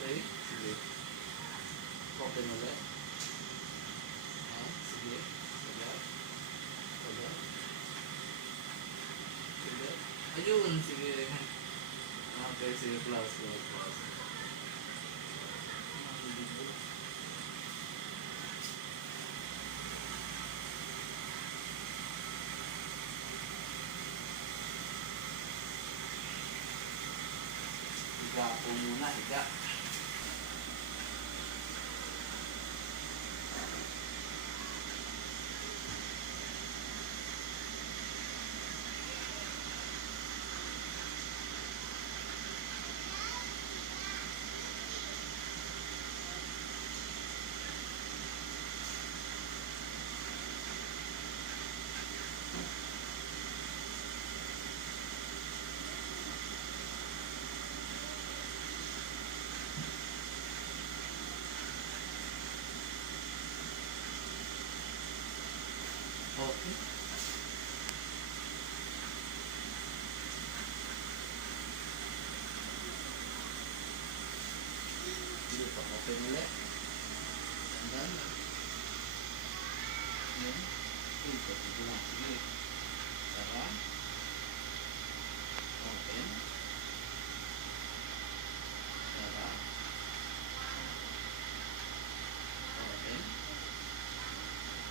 Okay, sige. Open ulit. Sige. Sige. Sige. Sige. Ayun, sige. Okay, sige. Plus. Higa po muna, higa. Okay. Sige pa, open ulit. Tandaan na. Yan. Ito lang. Sige. Tara. Open. Tara. Open.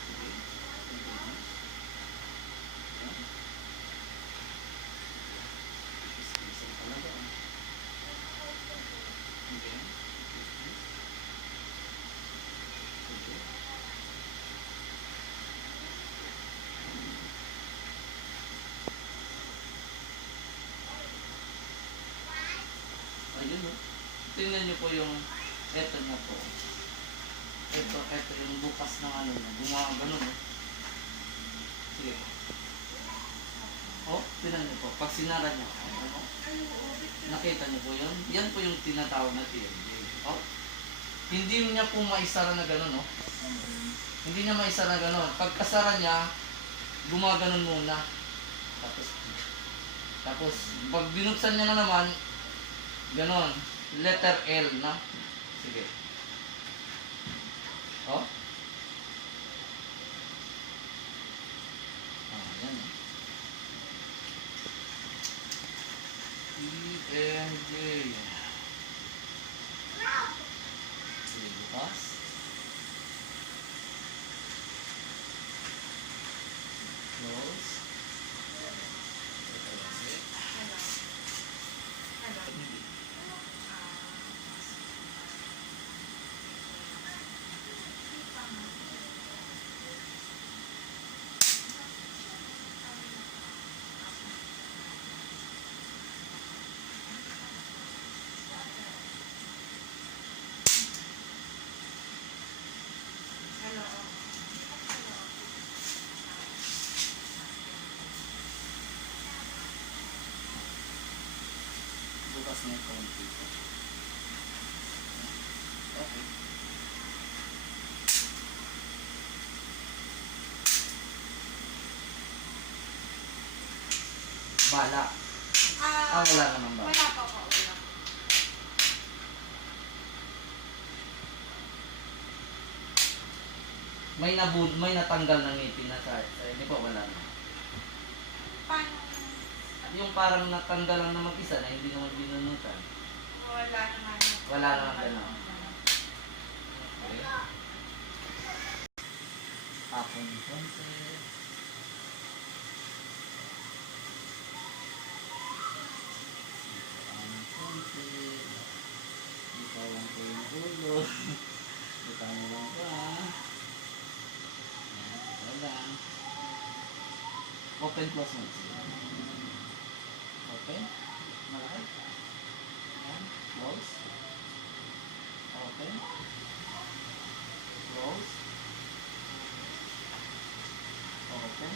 Sige. Continue. Yan. Iskisang pala ba? Sige. Sige. Ayun o. Tingnan nyo po yung eto na po. Ito yung bukas ng ano na. Gumagano no. Sige po. Oh, tingnan nyo po. Pag sinara nyo, ano? Nakita nyo po yun? Yan po yung tinatawag na TMJ. Oh. Hindi niya po maisara na gano'n, no? Hindi niya maisara na gano'n. Pagkasara niya, gumaganon muna. Tapos, pag binuksan niya na naman, gano'n. Letter L, na. Sige. Oh. Yan. TMJ. Sige, bukas. Close. Bukas na yung konti. Okay. Bala. Wala naman ba? Wala pa po. Wala. May natanggal na ngipin na sa hindi po, wala na. Paano? Yung parang natanggal lang na mag-isa na hindi naman binunutan. Wala naman. Wala naman gano'n. Okay. Tapon yung konti. Ikaw lang po yung ulo. Ikaw mo lang pa. Ikaw lang. Open, close mo. Open. Malaki. Yan. Close. Open. Close. Open.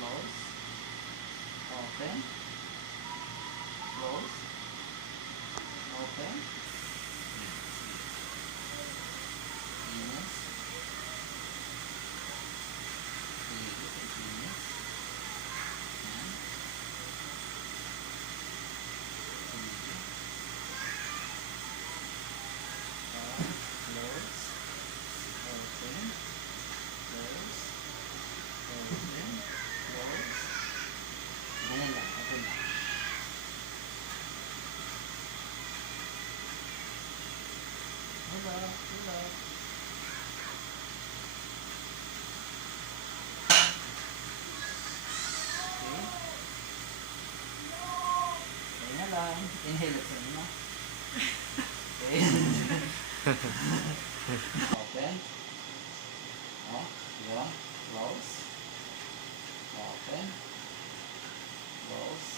Close. Open. Close. Open. Yes. naman. Inhale sa inyo. Okay. Open. Oh, yun. Close. Open. Close.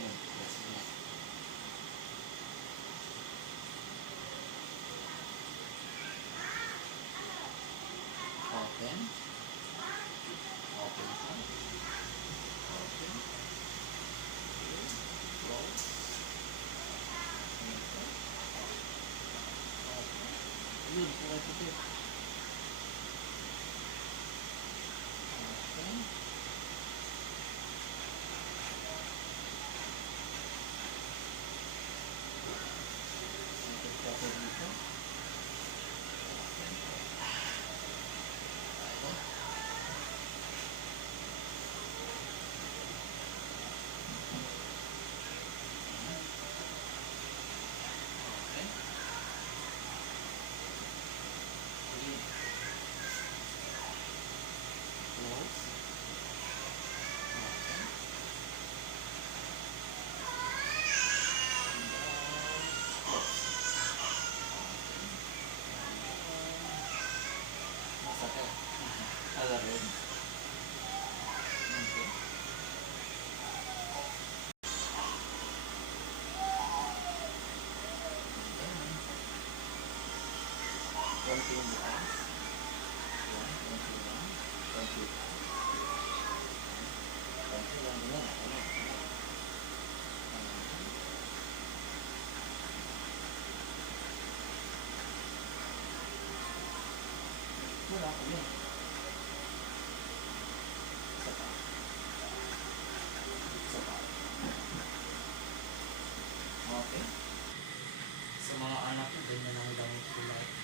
Yun. Close mo na. Open. Open pa. Open. Close. Yun po. Open. Yun, puti. Open. Ikot ka po dito. Open. Tayo. Okay. Yun. Close. Open. Masakit. Ala rin. Okay. Konti yung bukas. Yan, konti lang. Konti lang. Konti lang. Yan, ano. Wala ko yun. Isa pa. Isa pa. Okay. Sa mga anak ko, ganyan ang gamit ko like.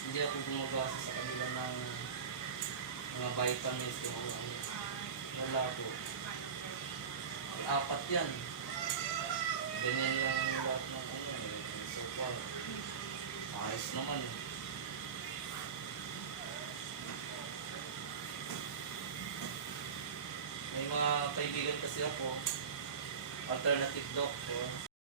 Hindi ako gumagasa sa kanila ng mga vitamins o ano. Wala ko. Apat yan. Ganyan lang ang lahat ng ano eh. So far. Ayos naman eh. May mga kaibigan kasi ako, alternative doctor.